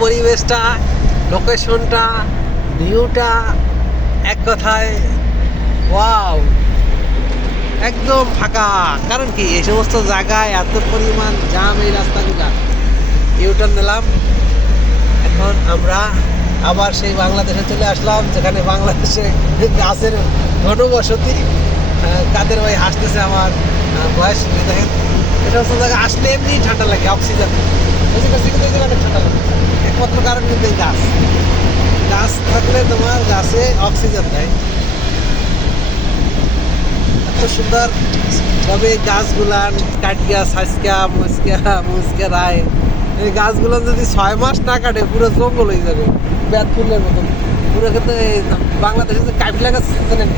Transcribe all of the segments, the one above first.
পরিবেশটা লোকেশনটা ভিউটা এক কথায় ওয়াও একদম ফাঁকা। কারণ কি, এই সমস্ত জায়গায় এত পরিমাণ জাম এই রাস্তাগুলা। ইউটার্ন নিলাম। এখন আমরা আবার সেই বাংলাদেশে চলে আসলাম, যেখানে বাংলাদেশে গাছের ঘনবসতি কাদের ভাই হাসতেছে আমার বয়স দেখেন, এই সমস্ত জায়গায় আসলে এমনি ঠান্ডা লাগে অক্সিজেন ঠান্ডা লাগে একমাত্র কারণ কিন্তু এই গাছ গাছ থাকলে তোমার গাছে অক্সিজেন দেয়। এত সুন্দর। তবে গাছগুলান কাটিয়া সাইসকা মুসকা মুসকা রায়, এই গাছগুলো যদি ছয় মাস না কাটে, পুরো জঙ্গল হয়ে যাবে। ব্যাত ফুলের মতন। পুরো কিন্তু বাংলাদেশে যে কাইফলা গাছ জানেন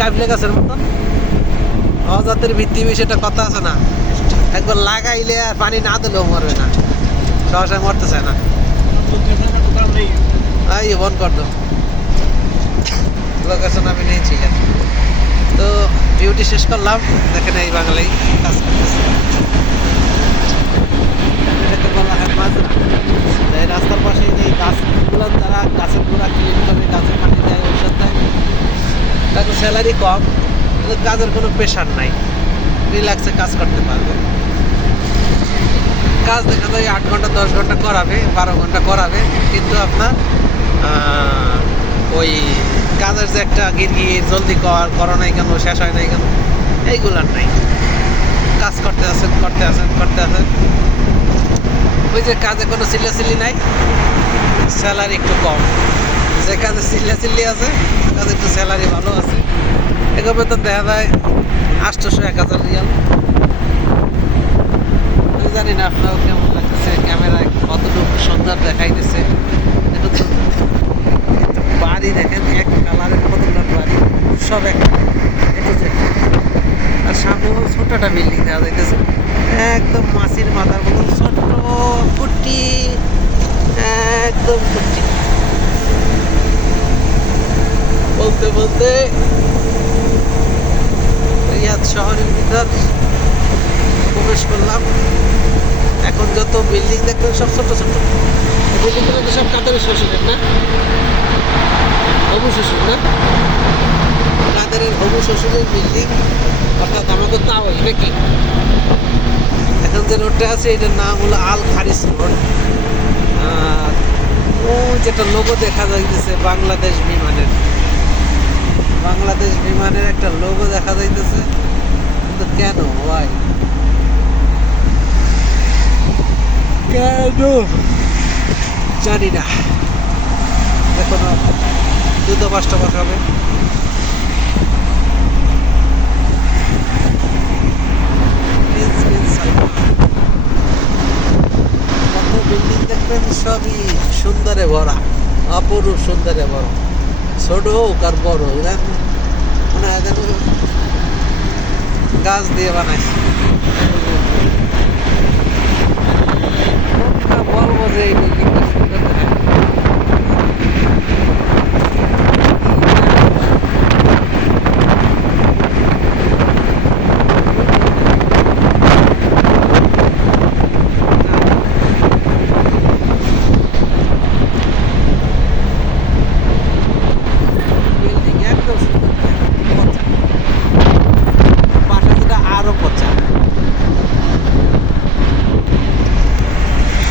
কাইফলা গাছের মতন। অজাতের ভিত্তি সেটা কথা আছে না? একবার লাগাইলে আর পানি না দিলেও মরবে না। সহসায় মরতে চায় এই বন কর দো। লোকেশন আমি নিয়েছি তো ডিউটি শেষ করলাম। দেখেন এই বাঙালি কাজ করতেছে। এই রাস্তার পাশে এই গাছগুলো, তারা গাছের গোড়া ক্লিন করে গাছের পানি দেয় ঔষধ দেয় তাকে স্যালারি কম, কিন্তু কাজের কোনো প্রেশার নাই। রিল্যাক্সে কাজ করতে পারবে। কাজ দেখা যায় আট ঘণ্টা, দশ ঘণ্টা করাবে, বারো ঘণ্টা করাবে, কিন্তু আপনার ওই কাজের যে একটা গিরগির, জলদি কর, করো নাই কেন, শেষ হয় নাই কেন এইগুলার নাই। কাজ করতে আছেন করতে আছেন করতে আছেন। ওই যে কাজে কোনো চিল্লাচিল্লি নাই, স্যালারি একটু কম। যে কাজে চিল্লাচিল্লি আছে, কাজে একটু স্যালারি ভালো আছে। এগুলো বেতন দেখা যায় আটশোশো এক হাজার রিয়াল। জানি না আপনারও কেমন লাগতেছে, ক্যামেরায় কতটুকু সুন্দর দেখাইতেছে তো বাড়ি দেখেন, এক কালারের কতগুলো বাড়ি, সব এক আর সামনে ছোট একটা বিল্ডিং দেখা যাইতেছে। একদম মাছির মাথার মতন ছোট্ট কুটি একদম কুটি বলতে বলতে রিয়াদ শহরের ভিতর প্রবেশ করলাম। এখন যত বিল্ডিং দেখবেন সব ছোট ছোট। বিল্ডিংগুলো তো সব কাদের শ্বশুরের না? হবু শ্বশুর না? কাদের হবু শ্বশুরের বিল্ডিং অর্থাৎ আমাদের তাও নাকি? এখন যে রোডটা আছে এটার নাম হলো আল খারিস রোড ও যেটা লোগো দেখা যাইতেছে বাংলাদেশ বিমানের। বাংলাদেশ বিমানের একটা লোগো দেখা যাইতেছে। কিন্তু কেন? ওয়াই কেন জানি না এখনও দুটো পাঁচটা মাস হবে বিল্ডিং দেখবেন সবই সুন্দরে ভরা অপরূপ সুন্দরে ভরা ছোট হোক আর বড় হোক মনে হয় গাছ দিয়ে বানাইছে